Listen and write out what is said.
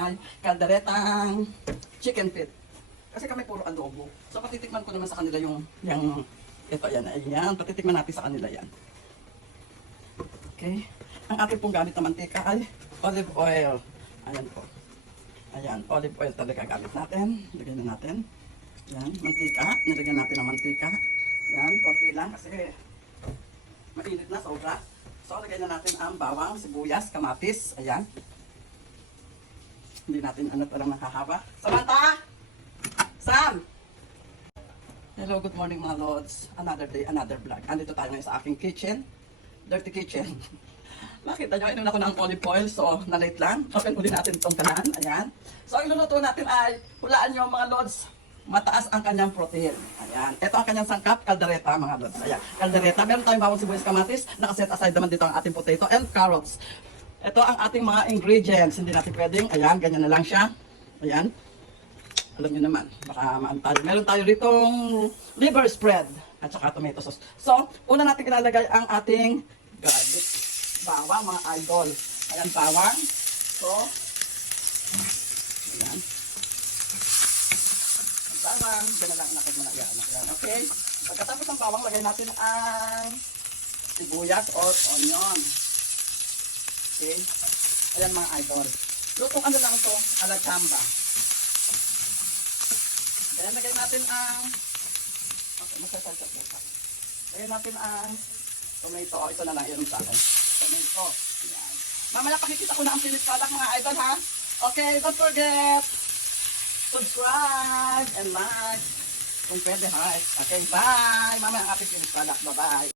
ay kalderetang chicken feet. Kasi kami puro adobo. So patitikman ko naman sa kanila yung ito yan. Ayan, patitikman natin sa kanila yan. Okay. Ang ating pong gamit na mantika ay olive oil. Ayan po. Ayan, olive oil talaga gamit natin. Lagyan na natin. Ayan, mantika. Nilagyan natin ng mantika. Ayan, konti lang kasi mainit na sobra. So, lagyan na natin ang bawang, sibuyas, kamatis. Ayan. Hindi natin parang nakahaba. Samantha! Sam! Hello, good morning mga Lods. Another day, another vlog. Andito tayo ngayon sa aking kitchen. Dirty kitchen. Makita nyo, inom ako ng olive oil, so na-late lang. Open ulit natin itong kanan. Ayan. So, ang iluluto natin ay, hulaan nyo mga Lods, mataas ang kanyang protein. Ayan. Ito ang kanyang sangkap, kaldereta mga Lods. Ayan. Kaldereta. Meron tayong bawang sibuyas kamatis. Nakaset aside naman dito ang ating potato and carrots. Ito ang ating mga ingredients. Hindi natin pwedeng, ayan, ganyan na lang siya. Ayan. Alam nyo naman, baka maantay. Meron tayo ditong liver spread at saka tomato sauce. So, una natin ilalagay ang ating garlic. Bawang, mga idol. Ayan, bawang. So, ayan. Bawang, dyan na lang nakag mo na yan. Okay? Pagkatapos ng bawang, lagay natin ang sibuyas or onion. Okay? Ayan mga idol. Lutong ano lang to, ala chamba. Ayan, lagay natin ang okay, masasalsa po. Lagay natin ang tomato. O, ito na lang yun sa akin. Tomato. Ayan. Mamaya pakikita ko na ang finished product mga idol ha. Okay, don't forget subscribe and like kung pwede ha. Okay, bye! Mamaya ang ating finished product. Bye-bye!